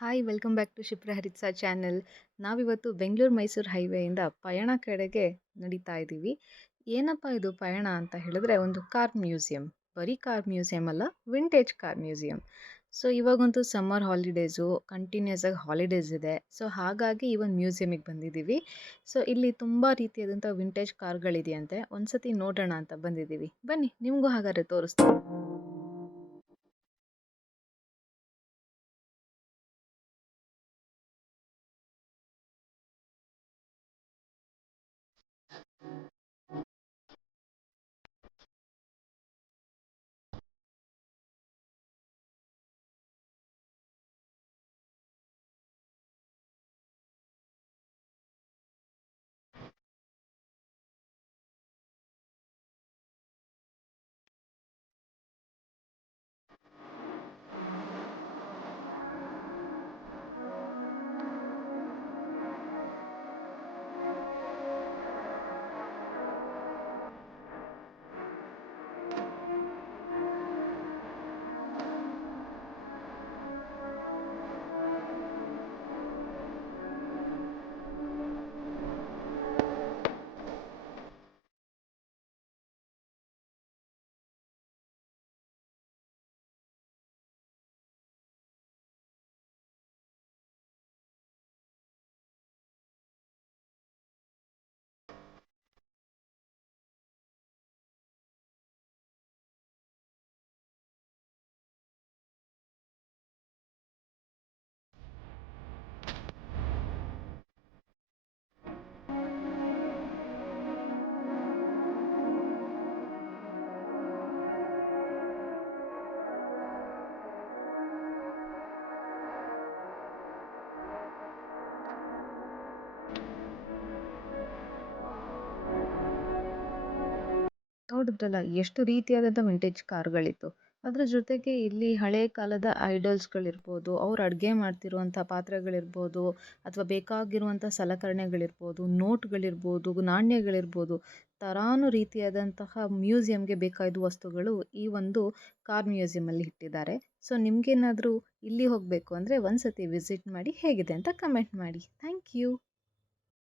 Hi welcome back to ಶಿಪ್ರಹರಿತ್ಸಾ channel. ನಾವಿವತ್ತು ಬೆಂಗಳೂರು ಮೈಸೂರು ಹೈವೇಯಿಂದ ಪಯಣ ಕಡೆಗೆ ನಡೀತಾ ಇದ್ದೀವಿ. ಏನಪ್ಪ ಇದು ಪಯಣ ಅಂತ ಹೇಳಿದ್ರೆ ಒಂದು ಕಾರ್ ಮ್ಯೂಸಿಯಂ. ಬರೀ ಕಾರ್ ಮ್ಯೂಸಿಯಂ ಅಲ್ಲ, ವಿಂಟೇಜ್ ಕಾರ್ ಮ್ಯೂಸಿಯಂ. ಸೊ ಇವಾಗಂತೂ ಸಮ್ಮರ್ ಹಾಲಿಡೇಸು, ಕಂಟಿನ್ಯೂಸ್ ಆಗಿ ಹಾಲಿಡೇಸ್ ಇದೆ. ಸೊ ಹಾಗಾಗಿ ಈ ಒಂದು ಮ್ಯೂಸಿಯಮಿಗೆ ಬಂದಿದ್ದೀವಿ. ಸೊ ಇಲ್ಲಿ ತುಂಬ ರೀತಿಯಾದಂಥ ವಿಂಟೇಜ್ ಕಾರ್ಗಳಿದೆಯಂತೆ. ಒಂದ್ಸತಿ ನೋಡೋಣ ಅಂತ ಬಂದಿದ್ದೀವಿ. ಬನ್ನಿ ನಿಮಗೂ ಹಾಗಾದ್ರೆ ತೋರಿಸ್ತೀನಿ. ನೋಡಿದ್ರಲ್ಲ ಎಷ್ಟು ರೀತಿಯಾದಂಥ ವಿಂಟೇಜ್ ಕಾರ್ಗಳಿತ್ತು. ಅದ್ರ ಜೊತೆಗೆ ಇಲ್ಲಿ ಹಳೆ ಕಾಲದ ಐಡಲ್ಸ್ಗಳಿರ್ಬೋದು, ಅವ್ರು ಅಡುಗೆ ಮಾಡ್ತಿರುವಂಥ ಪಾತ್ರೆಗಳಿರ್ಬೋದು, ಅಥವಾ ಬೇಕಾಗಿರುವಂಥ ಸಲಕರಣೆಗಳಿರ್ಬೋದು, ನೋಟ್ಗಳಿರ್ಬೋದು, ನಾಣ್ಯಗಳಿರ್ಬೋದು, ತರಾನು ರೀತಿಯಾದಂತಹ ಮ್ಯೂಸಿಯಂಗೆ ಬೇಕಾದ ವಸ್ತುಗಳು ಈ ಒಂದು ಕಾರ್ ಮ್ಯೂಸಿಯಮಲ್ಲಿ ಇಟ್ಟಿದ್ದಾರೆ. ಸೊ ನಿಮಗೇನಾದರೂ ಇಲ್ಲಿ ಹೋಗಬೇಕು ಅಂದರೆ ಒಂದ್ಸತಿ ವಿಸಿಟ್ ಮಾಡಿ ಹೇಗಿದೆ ಅಂತ ಕಮೆಂಟ್ ಮಾಡಿ. Thank you.